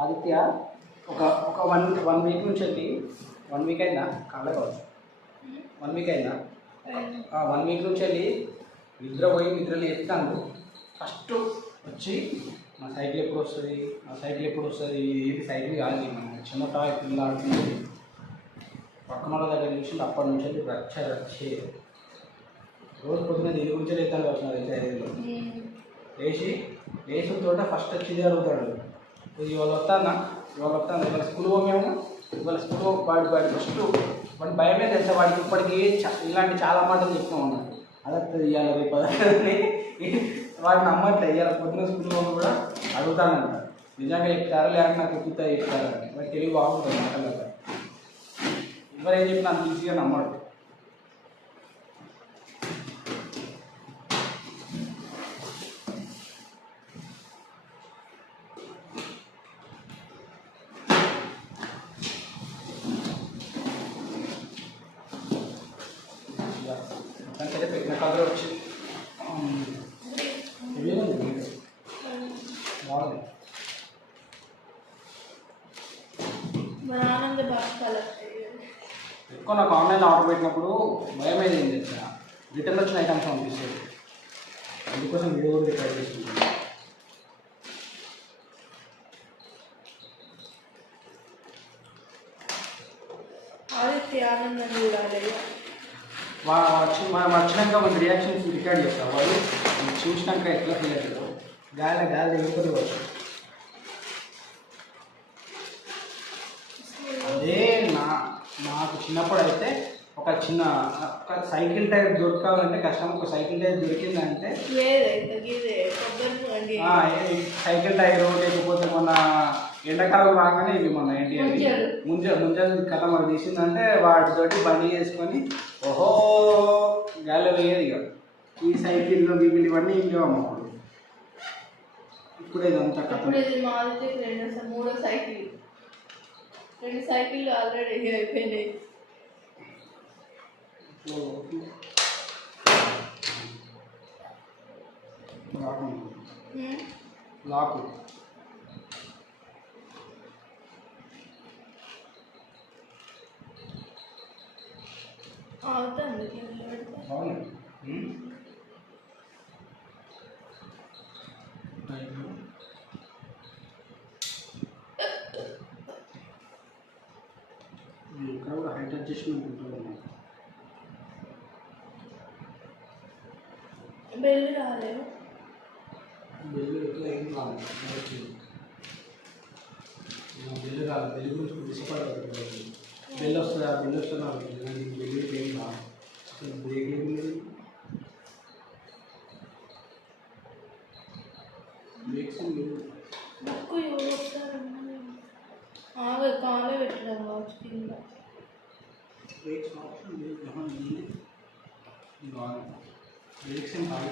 ఆదిత్య ఒక ఒక one one week నుంచి వెళ్ళి వన్ వీక్ అయిందా? కాలే కావచ్చు. వన్ వీక్ అయిందా? వన్ వీక్ నుంచి వెళ్ళి నిద్ర పోయి నిద్రలు ఎత్తాను ఫస్ట్ వచ్చి మా సైకిల్ ఎప్పుడు వస్తుంది? మా సైకిల్ ఎప్పుడు వస్తుంది? ఏంటి సైకిల్ కాదు మన చిన్న టాయ్ పిల్ల ఆడుతుంది పక్కన వాళ్ళ దగ్గర చూసి అప్పటి నుంచి వెళ్ళి రచ్చ రచ్చే. రోజు పొద్దున్న దీని గురించి ఎత్తాను వచ్చిన ఐదులో లేచి లేచిన తోట ఫస్ట్ వచ్చి అడుగుతాడు. ఇవాళ వస్తానా? ఇవాళ వస్తాను? ఇవాళ స్కూల్ పోమేమో ఇవాళ స్కూల్ వాడు వాడు ఫస్ట్ వాడు భయమే తెలుసా? వాడికి ఇప్పటికీ ఇలాంటి చాలా మాటలు చెప్తూ ఉన్నాడు అదే ఇవాళ రేపు వాడిని నమ్మట్లే ఇవాళ పొద్దున స్కూల్ పోయి కూడా అడుగుతానంట. నిజంగా చెప్తారా లేక నాకు ఎక్కుతా చెప్తారా వాడి తెలివి బాగుంటుంది మాటలు ఎవరు ఏం చెప్పినా అంత ఈజీగా నమ్మడు. దానికైతే పెట్టిన కలర్ వచ్చి బాగుంది ఎక్కువ నాకు ఆన్లైన్లో ఆర్డర్ పెట్టినప్పుడు భయం ఏం తెలుసా రిటర్న్ వచ్చిన ఐటమ్స్ పంపిస్తుంది అందుకోసం వీడియో కూడా రికార్డ్ చేసుకుంటాను ఆదిత్య ఆనందం చూడాలి వా వచ్చి మనం వచ్చినాక మన రియాక్షన్స్ రికార్డ్ చేస్తాం వాళ్ళు చూసినాక ఎట్లా ఫీల్ అవుతారు గాలి గాలి ఎగురుతుంది అదే నా నాకు చిన్నప్పుడు అయితే ఒక చిన్న ఒక సైకిల్ టైర్ దొరకాలంటే కష్టం. ఒక సైకిల్ టైర్ దొరికిందంటే సైకిల్ టైరు లేకపోతే మన ఎండాకాలం రాగానే ఇవి మన ఏంటి. ముంజ ముంజలు. కథ మనకు తీసిందంటే వాటితోటి బండి చేసుకొని ఓహో గాలి వేయదు ఇక. ఈ సైకిళ్ళు వీళ్ళు ఇవన్నీ ఇల్లు అమ్మప్పుడు ఇప్పుడు. ఇదంతా కథ. మూడో సైకిల్. రెండు సైకిళ్ళు ఆల్రెడీ అయిపోయినాయి. లాకు ఉమ్. లాకు అవుతుంది కింద పెడితే. అవును ఉమ్. టైరు. ఇది ఇక్కడ కూడా హైట్ అడ్జస్ట్మెంట్ ఉంటుంది అన్నమాట. బెల్లి రాలేదు బెల్లు ఎట్లా ఏం కాదు ఓకే. నా బెల్లు కాదు బెల్లు గురించి డిసప్పాయింట్ బెల్లు వస్తుంది ఆ బెల్లు వస్తుంది నాకు తెలియదు. నాకు ఈ బెల్లు ఏం కాదు అసలు బ్రేక్ ఏం లేదు బ్రేక్స్ ఏం లేవు ముక్కు ఒకసారి ఆగే కాలే పెట్టడం కావచ్చు కింద బ్రేక్స్ ఆప్షన్ లేదు జహాన్ ఉంది కాదు బ్రేక్స్ ఏం కాదు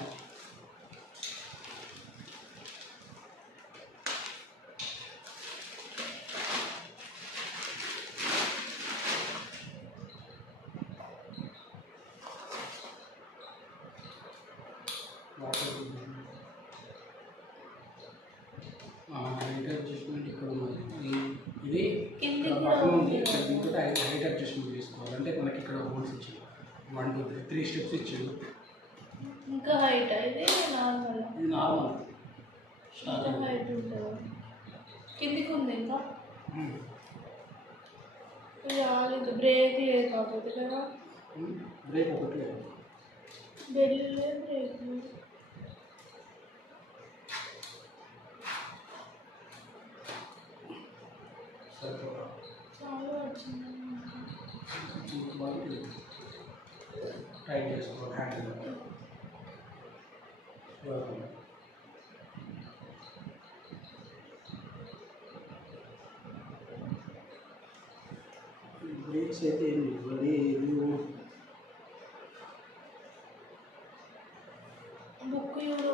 హైట్ అడ్జస్ట్మెంట్ ఇక్కడ ఉన్నది ఇది- ఇది కింది ఇక్కడ కూడా పక్కన ఉంది ఉంది. ఇక్కడ దిగుతుంటే హైట్ హైట్ అడ్జస్ట్మెంట్ చేసుకోవాలి అంటే మనకి ఇక్కడ హోల్స్ ఇచ్చారు one two three three steps ఇచ్చారు ఇంకా హైట్ అయితే నార్మల్ ఇది నార్మల్. హైట్ ఉంటుంది? కిందికి ఉంది ఇంకా ఇది ఆగలేదు బ్రేక్ లేదు కాకపోతే కదా? బ్రేక్ ఒకటి లేదు. బ్రేక్ లేదు చాలా వచ్చింది టైట్ చేసుకోవాలి. హ్యాండిల్ బ్రేక్స్ అయితే ఏమి ఇవ్వదు ఏమి బుక్ ఎవరు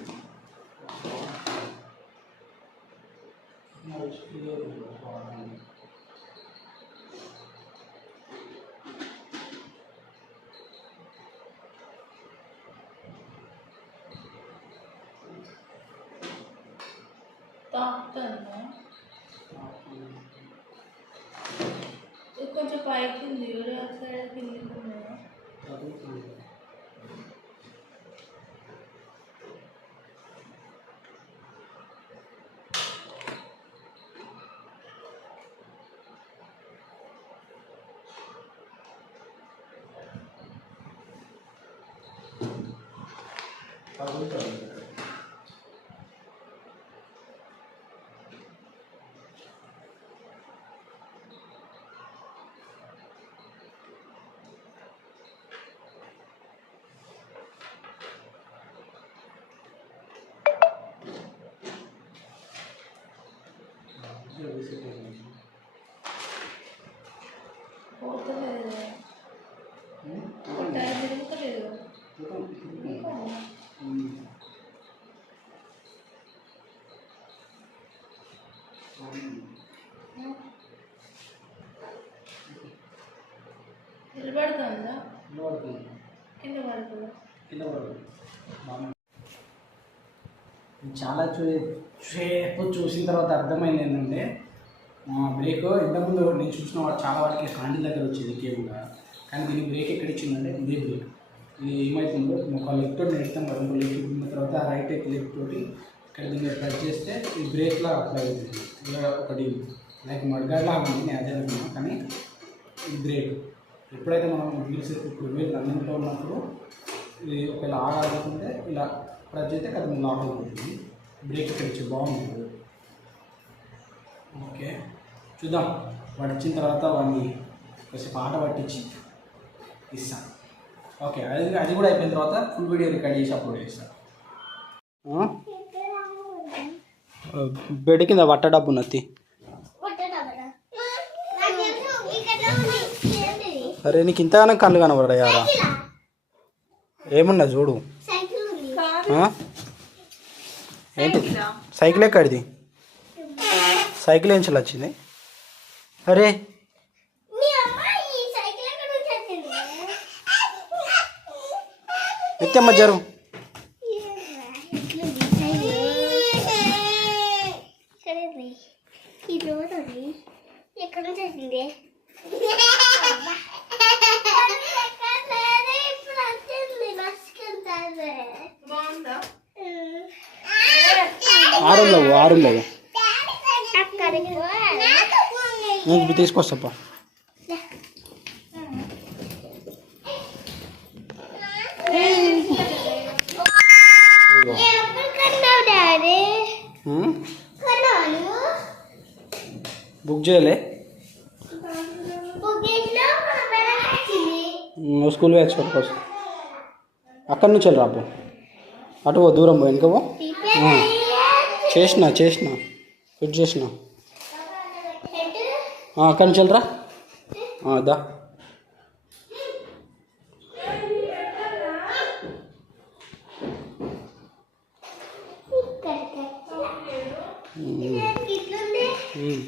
కొంచెం పైకి ఉంది ఎవరు సైడ్ కిందికి ఉన్నాయా పోతలేదు నిలబడుతుందా? కింద పడుతుందా కింద పడుతుంది చాలా చూ సేపు చూసిన తర్వాత అర్థమైంది ఏంటంటే బ్రేక్ ఇంతకుముందు నేను చూసిన వాడు చాలా వాటికి హ్యాండిల్ దగ్గర వచ్చేది కేబుల్గా కానీ దీనికి బ్రేక్ ఎక్కడ ఇచ్చిందంటే ఇదే బ్రేక్. ఇది ఏమవుతుందో ఒక లెఫ్ట్ తోటి నేర్చుతాం కదా ఇంకో లెఫ్ట్ ఉన్న తర్వాత రైట్ లెఫ్ట్ తోటి ఇక్కడ దీన్ని ప్రెస్ చేస్తే ఈ బ్రేక్లా అప్లై అవుతుంది. ఇలా ఒకటి లైక్ మడ్గాడ్లా ఉంది నేను అదే అనుకున్నా. కానీ ఈ బ్రేక్. ఎప్పుడైతే మనం వీల్స్ ఇప్పుడు వీల్ రన్నింగ్లో ఉన్నప్పుడు ఇది ఒకవేళ ఆగాలనుకుంటే ఇలా ప్రెస్ చేస్తే అది లాక్ అవుతుంది బ్రేక్ ఇచ్చి బాగుంటుంది. ఓకే. చూద్దాం. వాడు వచ్చిన తర్వాత వాడిని కొంచెం పాట పట్టించి ఇస్తాం. ఓకే. అది అది కూడా అయిపోయిన తర్వాత ఫుల్ వీడియో రికార్డ్ చేసి అప్లోడ్ చేస్తాను బెడ్ కింద వట్ట డబ్బు నత్తి అరే నీకు ఇంతగానో కళ్ళు కనబడరా యారా? ఏమున్నా చూడు? ఏంటి? సైకిల్ ఎక్కడిది సైకిల్ ఏం వచ్చింది అరే. నిత్యమ్మ జరు ఎక్కడ నుంచి వచ్చింది ఇప్పుడు వచ్చింది నచ్చుకుంటారు బాగుందా ఆరు లేవు ఆరు లేవు నేను తీసుకొస్తాపా బుక్ చేయలే. నువ్వు స్కూల్ బ్యాగ్స్ పట్టుకోవచ్చు అక్కడి నుంచి వెళ్ళి రాపు. అటు పో దూరం పో వెనుక పో. చేసిన చేసిన. ఫిట్ చేసిన. ఆ, అక్కడి నుంచి వెళ్ళరా? ఆ, దా. ఉమ్.